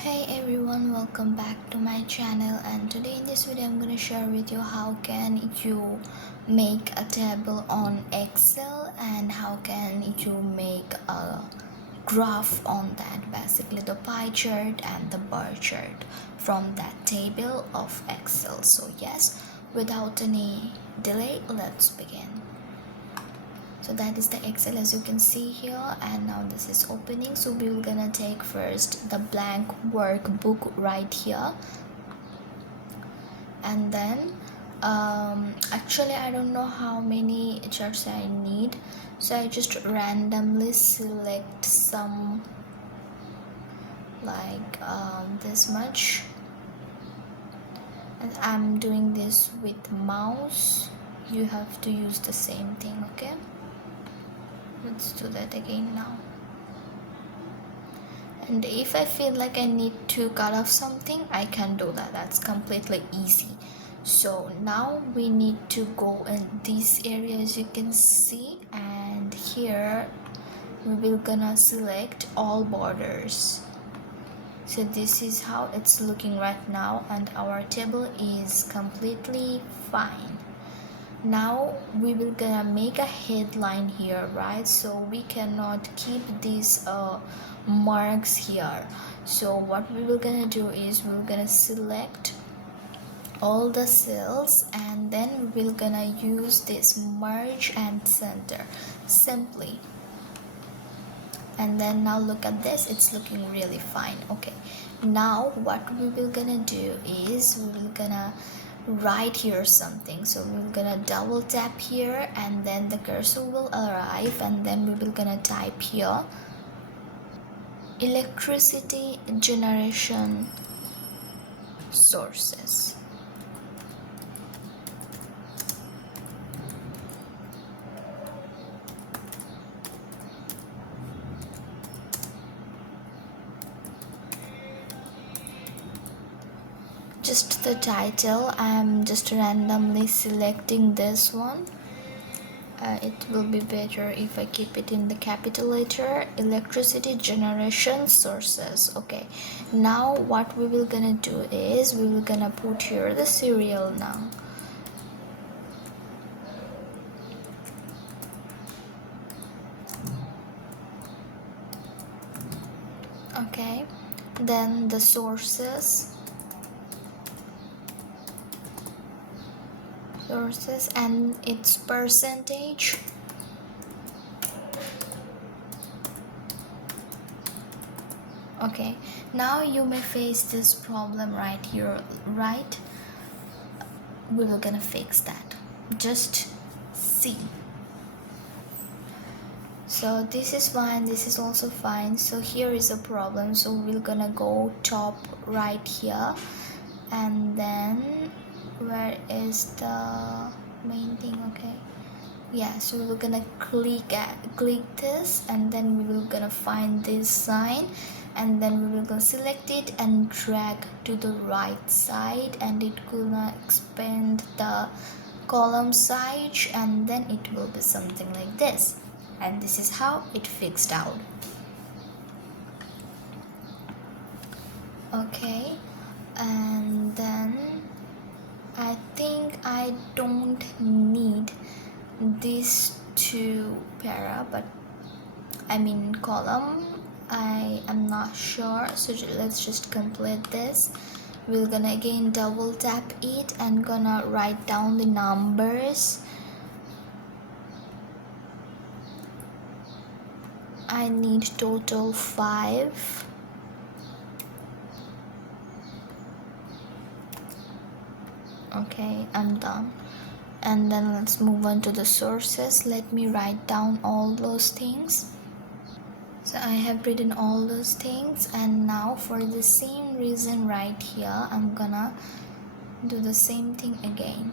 Hey everyone, welcome back to my channel, and today in this video I'm going to share with you how can you make a table on Excel and how can you make a graph on that, basically the pie chart and the bar chart from that table of Excel. So yes, without any delay, let's begin. So that is the Excel as you can see here, and now this is opening. So we're gonna take first the blank workbook right here, and then actually I don't know how many charts I need, so I just randomly select some, like this much, and I'm doing this with mouse. You have to use the same thing. Okay, let's do that again now. And if I feel like I need to cut off something, I can do that. That's completely easy. So now we need to go in this area as you can see, and here we will gonna select all borders. So this is how it's looking right now, and our table is completely fine. Now we will gonna make a headline here, right? So we cannot keep these marks here. So what we will gonna do is we're gonna select all the cells, and then we're gonna use this merge and center simply. And then now look at this, it's looking really fine. Okay, now what we will gonna do is we will gonna write here something. So we're gonna double tap here, and then the cursor will arrive, and then we will gonna type here electricity generation sources. Just the title, I'm just randomly selecting this one. It will be better if I keep it in the capital letter, electricity generation sources. Okay, now what we will gonna do is we will gonna put here the serial now. Okay, then the sources and its percentage. Okay, now you may face this problem right here, right? We will gonna fix that, just see. So this is fine, this is also fine. So here is a problem, so we're gonna go top right here, and then where is the main thing? Okay, yeah, so we're gonna click this, and then we will gonna find this sign, and then we will gonna select it and drag to the right side, and it gonna expand the column size, and then it will be something like this, and this is how it fixed out. Okay, and then I think I don't need these two para, but I mean column, I am not sure, so let's just complete this. We're gonna again double tap it and gonna write down the numbers. I need total 5. Okay, I'm done. And then let's move on to the sources. Let me write down all those things. So I have written all those things, and now for the same reason right here, I'm gonna do the same thing again,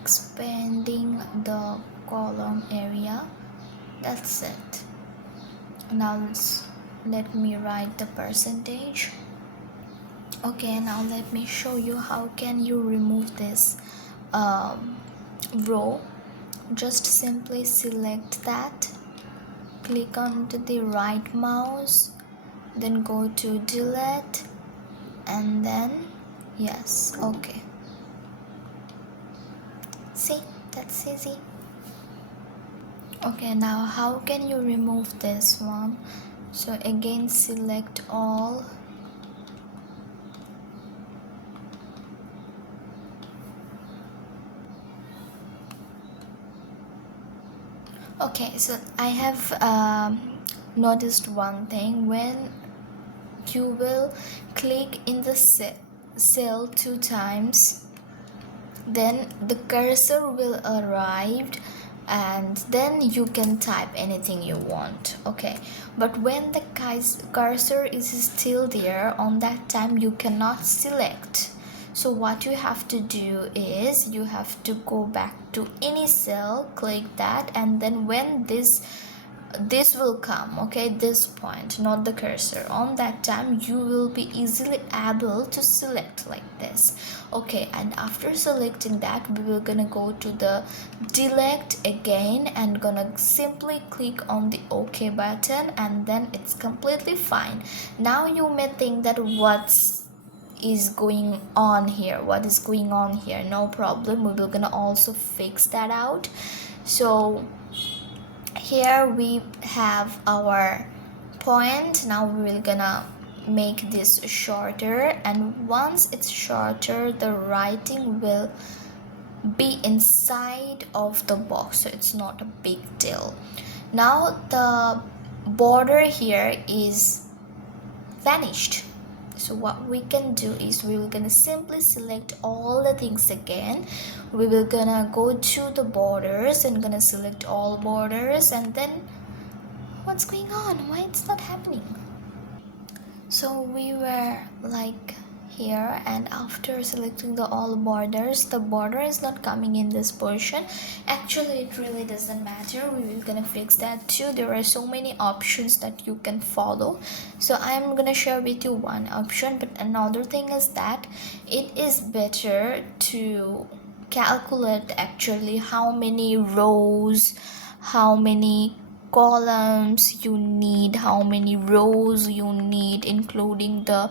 expanding the column area. That's it. Now let me write the percentage. Okay, now let me show you how can you remove this row. Just simply select that, click onto the right mouse, then go to delete, and then yes, okay. See, that's easy. Okay, now how can you remove this one? So again, select all. Okay, so I have noticed one thing. When you will click in the cell 2 times, then the cursor will arrive and then you can type anything you want. Okay, but when the cursor is still there, on that time you cannot select. So what you have to do is you have to go back to any cell, click that, and then when this will come, okay, this point, not the cursor, on that time you will be easily able to select like this. Okay, and after selecting that, we will gonna go to the delete again and gonna simply click on the OK button, and then it's completely fine. Now you may think that what is going on here, no problem, we will gonna also fix that out. So here we have our point. Now we will gonna make this shorter, and once it's shorter, the writing will be inside of the box, so it's not a big deal. Now the border here is vanished. So what we can do is we will gonna simply select all the things again. We will gonna go to the borders and gonna select all borders, and then what's going on? Why it's not happening? So we were like here, and after selecting the all borders, the border is not coming in this portion. Actually, it really doesn't matter, we will gonna fix that too. There are so many options that you can follow, so I'm gonna share with you one option. But another thing is that it is better to calculate actually how many rows, how many columns you need, how many rows you need, including the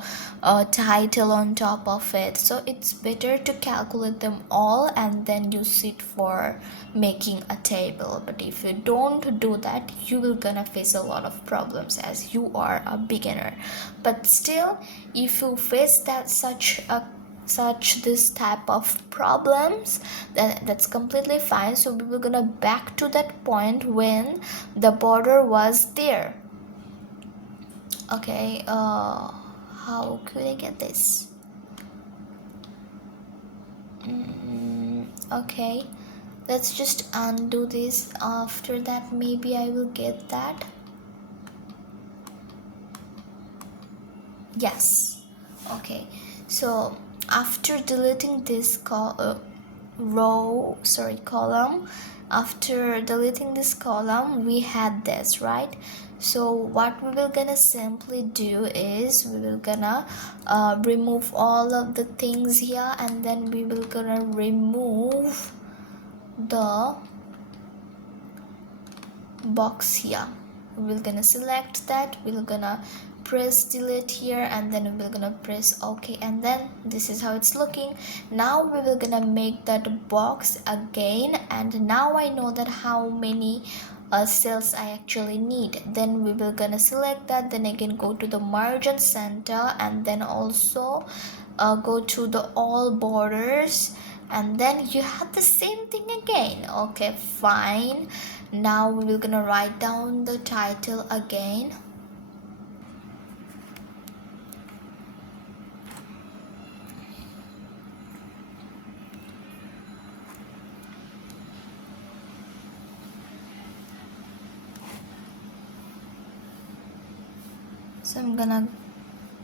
title on top of it. So it's better to calculate them all and then use it for making a table. But if you don't do that, you will gonna face a lot of problems as you are a beginner. But still, if you face that such this type of problems, then that's completely fine. So we were gonna back to that point when the border was there. Okay, how could I get this? Okay, let's just undo this. After that, maybe I will get that. Yes. Okay, so after deleting this column, after deleting this column, we had this, right? So what we will gonna simply do is we will gonna remove all of the things here, and then we will gonna remove the box here. We will gonna select that, we're gonna press delete here, and then we're gonna press OK, and then this is how it's looking. Now we will gonna make that box again, and now I know that how many cells I actually need. Then we will gonna select that, then again go to the margin center, and then also go to the all borders, and then you have the same thing again. Okay, fine. Now we will gonna write down the title again. So I'm gonna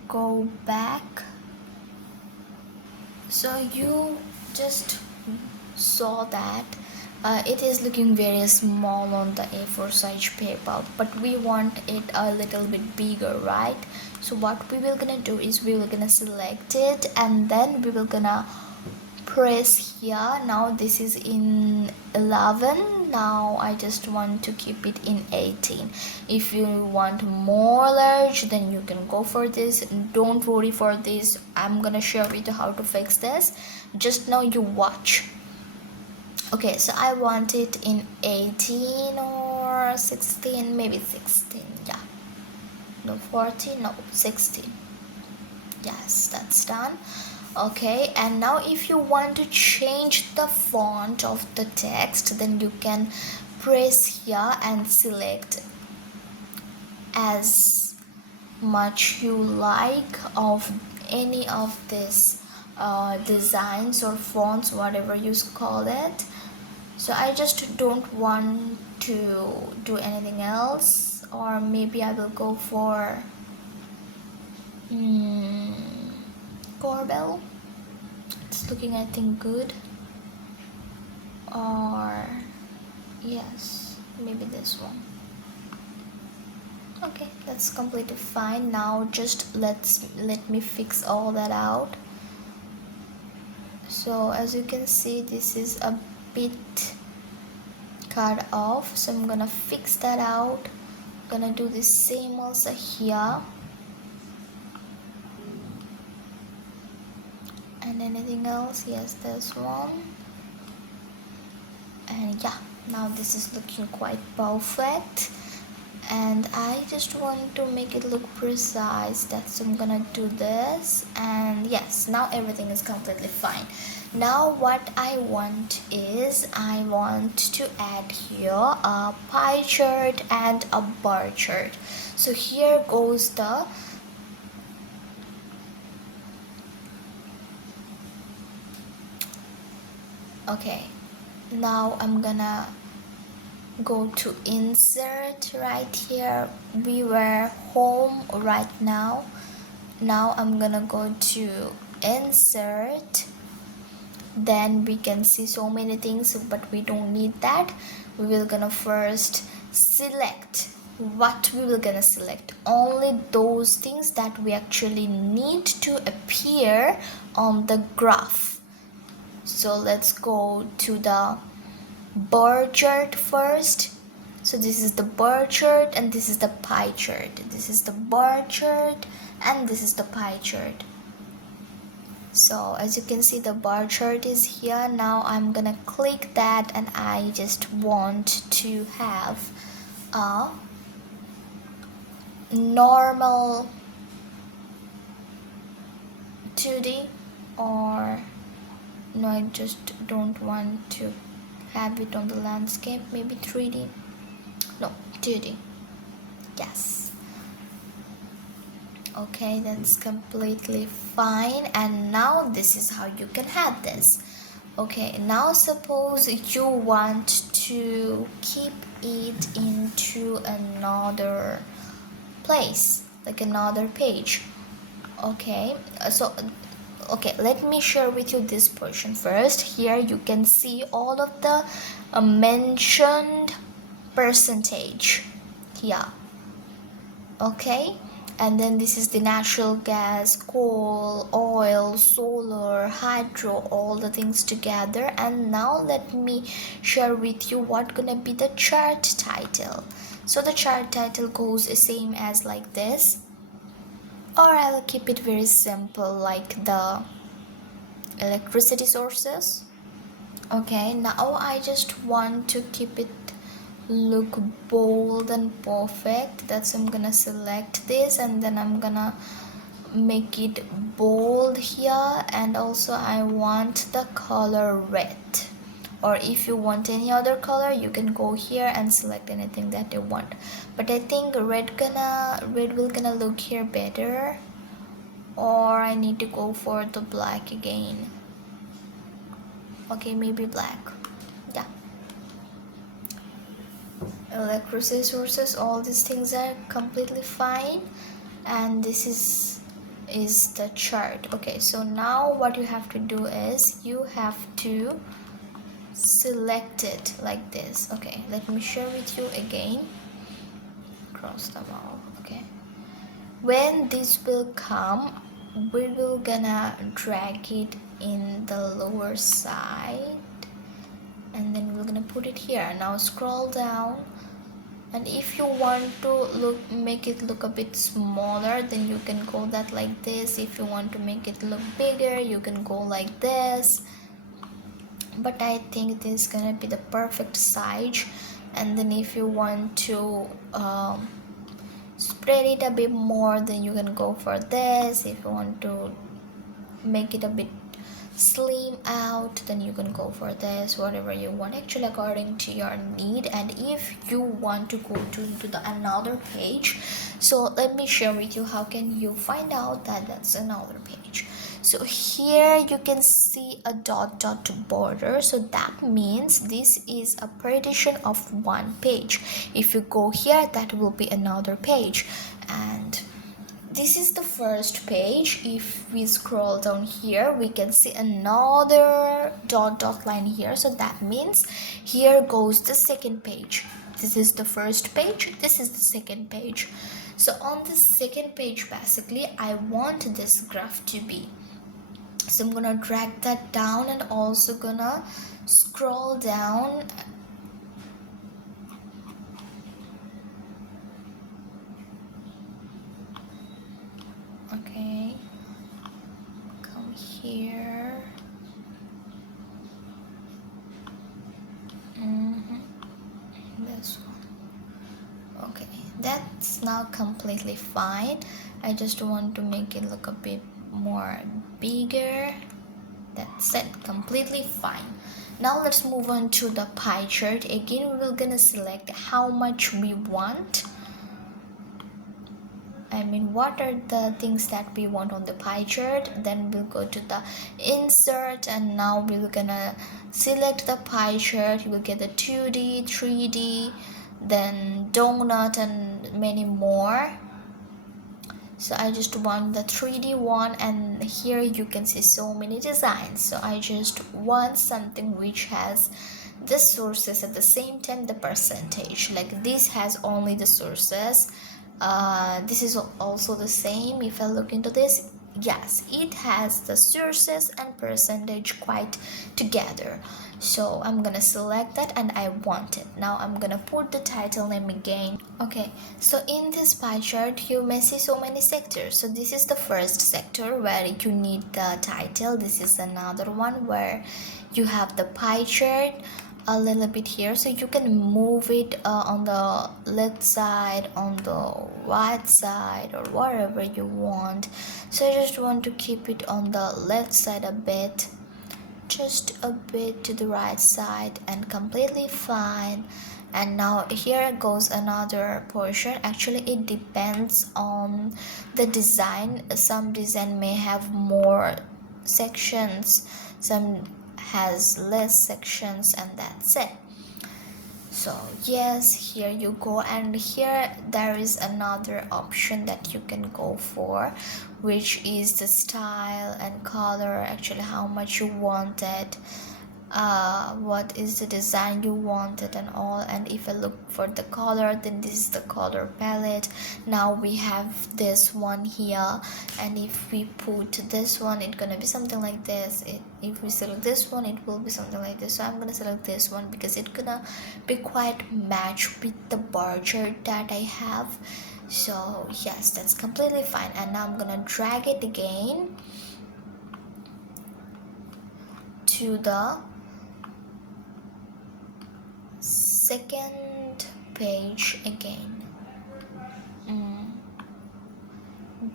go back. So you just saw that it is looking very small on the A4 size paper, but we want it a little bit bigger, right? So what we will gonna do is we will gonna select it, and then we will gonna press here. Now this is in 11. Now I just want to keep it in 18. If you want more large, then you can go for this. Don't worry for this, I'm gonna show you how to fix this. Just now you watch. Okay, so I want it in 18 or 16, maybe 16. Yeah, no, 14, no, 16. Yes, that's done. Okay, and now if you want to change the font of the text, then you can press here and select as much you like of any of this designs or fonts, whatever you call it. So I just don't want to do anything else, or maybe I will go for Corbel. It's looking, I think, good. Or yes, maybe this one. Okay, that's completely fine. Now just let me fix all that out. So as you can see, this is a bit cut off, so I'm gonna fix that out. I'm gonna do the same also here. And anything else? Yes, there's one. And yeah, now this is looking quite perfect, and I just want to make it look precise. That's so I'm gonna do this, and yes, now everything is completely fine. Now what I want is I want to add here a pie chart and a bar chart. So here goes the okay, now I'm gonna go to insert right here. We were home right now. Now I'm gonna go to insert. Then we can see so many things, but we don't need that. We will gonna first select what we will gonna select. Only those things that we actually need to appear on the graph. So let's go to the bar chart first. So this is the bar chart and this is the pie chart. This is the bar chart and this is the pie chart. So as you can see, the bar chart is here. Now I'm gonna click that, and I just want to have a normal 2D, or no, I just don't want to have it on the landscape. Maybe 3D, no, 2D. Yes, okay, that's completely fine. And now this is how you can have this. Okay, now suppose you want to keep it into another place, like another page. Okay, okay, let me share with you this portion first. Here you can see all of the mentioned percentage here. Okay, and then this is the natural gas, coal, oil, solar, hydro, all the things together. And now let me share with you what gonna be the chart title. So the chart title goes the same as like this, or I'll keep it very simple like the electricity sources. Okay, now I just want to keep it look bold and perfect. That's I'm gonna select this, and then I'm gonna make it bold here. And also I want the color red, or if you want any other color, you can go here and select anything that you want. But I think red will gonna look here better, or I need to go for the black again. Okay, maybe black. Yeah, electricity sources, all these things are completely fine. And this is the chart. Okay, so now what you have to do is you have to select it like this. Okay, let me share with you again. Cross them all. Okay, when this will come, we will gonna drag it in the lower side, and then we're gonna put it here. Now scroll down, and if you want to make it look a bit smaller, then you can go that like this. If you want to make it look bigger, you can go like this, but I think this is gonna be the perfect size. And then if you want to spread it a bit more, then you can go for this. If you want to make it a bit slim out, then you can go for this, whatever you want, actually according to your need. And if you want to go to the another page, so let me share with you how can you find out that that's another page. So here you can see a dot border, so that means this is a partition of one page. If you go here, that will be another page, and this is the first page. If we scroll down here, we can see another dot line here, so that means here goes the second page. This is the first page, this is the second page. So on the second page, basically I want this graph to be, so I'm gonna drag that down and also gonna scroll down. Okay, come here. This one. Okay, that's now completely fine. I just want to make it look a bit more bigger. That's it, completely fine. Now let's move on to the pie chart. Again, we're gonna select how much we want. I mean, what are the things that we want on the pie chart. Then we'll go to the insert, and now we're gonna select the pie chart. You will get the 2D, 3D, then donut, and many more. So I just want the 3D one, and here you can see so many designs. So I just want something which has the sources at the same time the percentage. Like this has only the sources. This is also the same. If I look into this, yes, it has the sources and percentage quite together. So I'm gonna select that, and I want it. Now I'm gonna put the title name again. Okay, so in this pie chart you may see so many sectors. So this is the first sector where you need the title. This is another one where you have the pie chart a little bit here, so you can move it on the left side, on the right side, or wherever you want. So I just want to keep it on the left side a bit, just a bit to the right side, and completely fine. And now here goes another portion. Actually it depends on the design. Some design may have more sections, some has less sections, and that's it. So yes, here you go. And here there is another option that you can go for, which is the style and color, actually how much you want it, what is the design you wanted and all. And if I look for the color, then this is the color palette. Now we have this one here, and if we put this one, it's gonna be something like this. If we select this one, it will be something like this. So I'm gonna select this one because it's gonna be quite matched with the bar chart that I have. So yes, that's completely fine. And now I'm gonna drag it again to the second page again.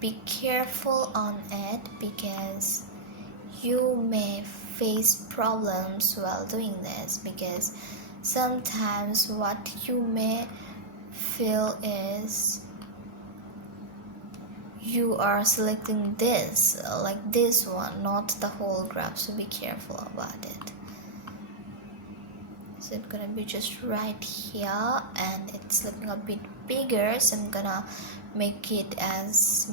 Be careful on it because you may face problems while doing this, because sometimes what you may feel is you are selecting this, like this one, not the whole graph. So be careful about it. So it's gonna be just right here, and it's looking a bit bigger, so I'm gonna make it as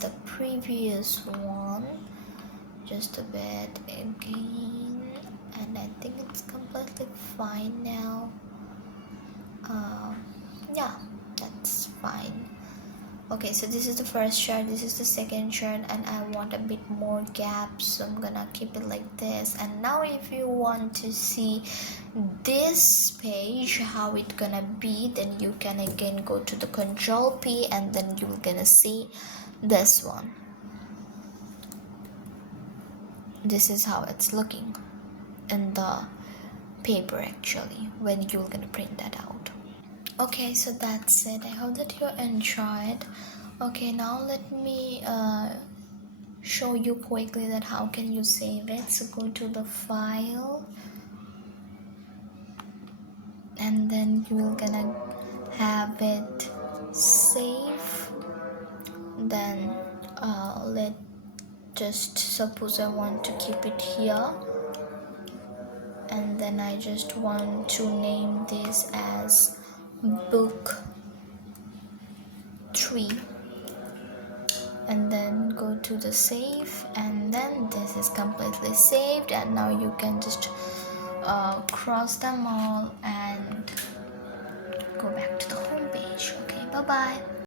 the previous one, just a bit again, and I think it's completely fine now. Yeah, that's fine. Okay, so this is the first chart, this is the second chart, and I want a bit more gaps, so I'm gonna keep it like this. And now if you want to see this page how it gonna be, then you can again go to the Control P, and then you're gonna see this one. This is how it's looking in the paper actually when you're gonna print that out. Okay, so that's it. I hope that you enjoyed. Okay, now let me show you quickly that how can you save it. So go to the file, and then you're gonna have it save. Then let just suppose I want to keep it here, and then I just want to name this as book 3, and then go to the save, and then this is completely saved. And now you can just cross them all and go back to the home page. Okay, bye bye.